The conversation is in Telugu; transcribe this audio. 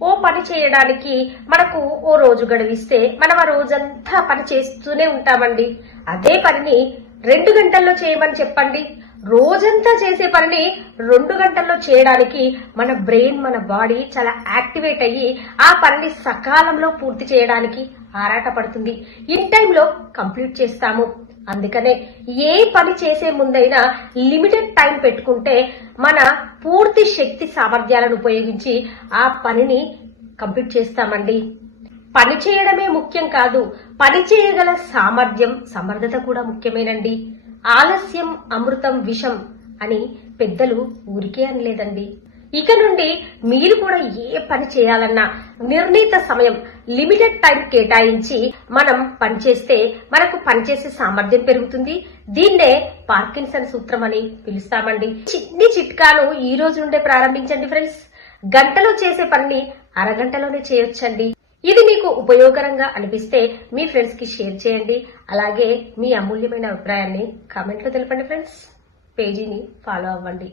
ఓ పని చేయడానికి మనకు ఓ రోజు గడువిస్తే మనం ఆ రోజంతా పని చేస్తూనే ఉంటామండి. అదే పనిని 2 గంటల్లో చేయమని చెప్పండి. రోజంతా చేసే పనిని 2 గంటల్లో చేయడానికి మన బ్రెయిన్, మన బాడీ చాలా యాక్టివేట్ అయ్యి ఆ పనిని సకాలంలో పూర్తి చేయడానికి ఆరాటపడుతుంది. ఇన్ టైంలో కంప్లీట్ చేస్తాము. అందుకనే ఏ పని చేసే ముందైనా లిమిటెడ్ టైం పెట్టుకుంటే మన పూర్తి శక్తి సామర్థ్యాలను ఉపయోగించి ఆ పనిని కంప్లీట్ చేస్తామండి. పని చేయడమే ముఖ్యం కాదు, పని చేయగల సామర్థ్యం, సమర్థత కూడా ముఖ్యమేనండి. ఆలస్యం అమృతం విషం అని పెద్దలు ఊరికే అనలేదండి. ఇక నుండి మీరు కూడా ఏ పని చేయాలన్నా నిర్ణీత సమయం, లిమిటెడ్ టైం కేటాయించి మనం పనిచేస్తే మనకు పనిచేసే సామర్థ్యం పెరుగుతుంది. దీన్నే పార్కిన్సన్ సూత్రం అని పిలుస్తామండి. చిన్ని చిట్కాను ఈ రోజు నుండే ప్రారంభించండి ఫ్రెండ్స్. గంటలో చేసే పనిని అరగంటలోనే చేయొచ్చండి. ఇది మీకు ఉపయోగకరంగా అనిపిస్తే మీ ఫ్రెండ్స్ కి షేర్ చేయండి. అలాగే మీ అమూల్యమైన అభిప్రాయాన్ని కామెంట్లో తెలపండి ఫ్రెండ్స్. పేజీని ఫాలో అవ్వండి.